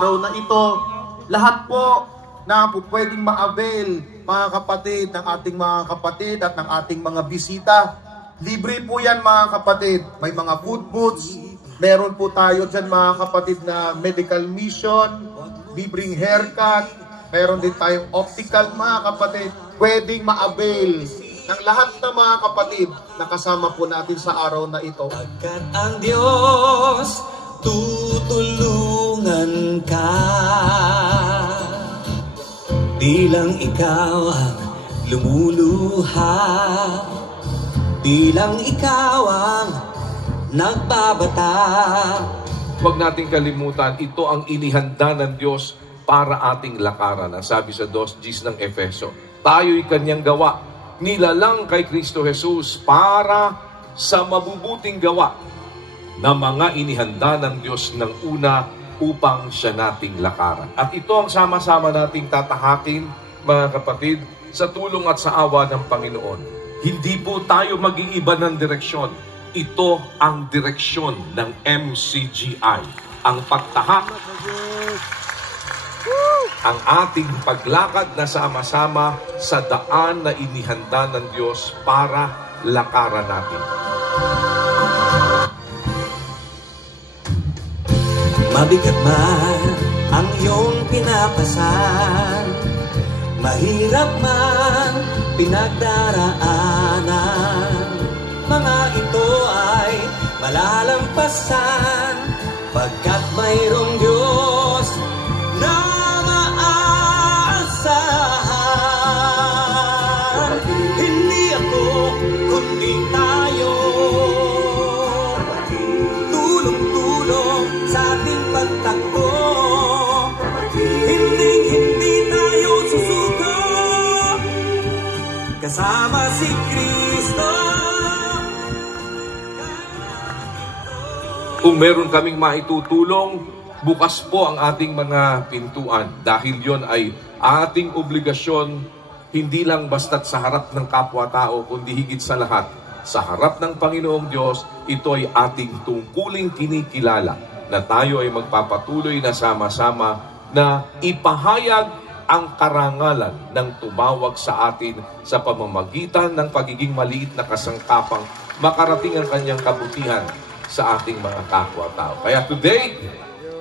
araw na ito. Lahat po na po pwedeng ma-avail, mga kapatid, ng ating mga kapatid at ng ating mga bisita. Libre po yan, mga kapatid. May mga food booths. Meron po tayo dyan, mga kapatid, na medical mission, libreng haircut. Meron din tayong optical, mga kapatid. Pwedeng ma-avail ng lahat ng mga kapatid na kasama po natin sa araw na ito. Pagkat ang Diyos tutulungan ka, di lang ikaw ang lumuluha, di lang ikaw ang nagbabata. Huwag nating kalimutan, ito ang inihanda ng Diyos para ating lakaran. Ang sabi sa 2:10 ng Efeso, tayo'y kanyang gawa, nilalang kay Kristo Jesus para sa mabubuting gawa na mga inihanda ng Diyos ng una upang siya nating lakaran. At ito ang sama-sama nating tatahakin, mga kapatid, sa tulong at sa awa ng Panginoon. Hindi po tayo mag-iiba ng direksyon. Ito ang direksyon ng MCGI. Ang pagtahak, ang ating paglakad na sama-sama sa daan na inihanda ng Diyos para lakaran natin. Mabigat man ang iyong pinapasan, mahirap man pinagdaraanan, mga ito ay malalampasan pagkat mayroong Diyos na maaasahan. Hindi ako kundi tayo, tulong-tulong sa ating pagtakbo. Hindi tayo susuko, kasama si Kristo. Kung meron kaming maitutulong, bukas po ang ating mga pintuan dahil yon ay ating obligasyon, hindi lang basta't sa harap ng kapwa-tao, kundi higit sa lahat, sa harap ng Panginoong Diyos. Ito ay ating tungkuling kinikilala na tayo ay magpapatuloy na sama-sama na ipahayag ang karangalan ng tumawag sa atin sa pamamagitan ng pagiging maliit na kasangkapang makarating ang kanyang kabutihan sa ating mga kapwa-tao. Kaya today,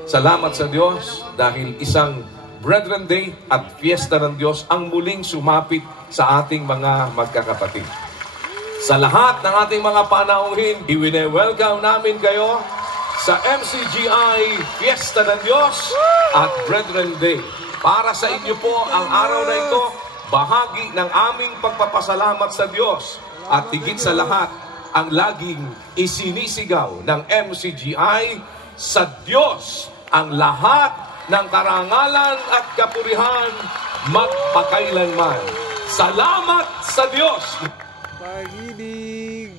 salamat sa Diyos dahil isang Brethren Day at Fiesta ng Diyos ang muling sumapit sa ating mga magkakapatid. Sa lahat ng ating mga panauhin, i-welcome namin kayo sa MCGI Fiesta ng Diyos at Brethren Day. Para sa inyo po ang araw na ito, bahagi ng aming pagpapasalamat sa Diyos at higit sa lahat, ang laging isinisigaw ng MCGI, sa Diyos ang lahat ng karangalan at kapurihan magpakailanman. Salamat sa Diyos! Pag-ibig!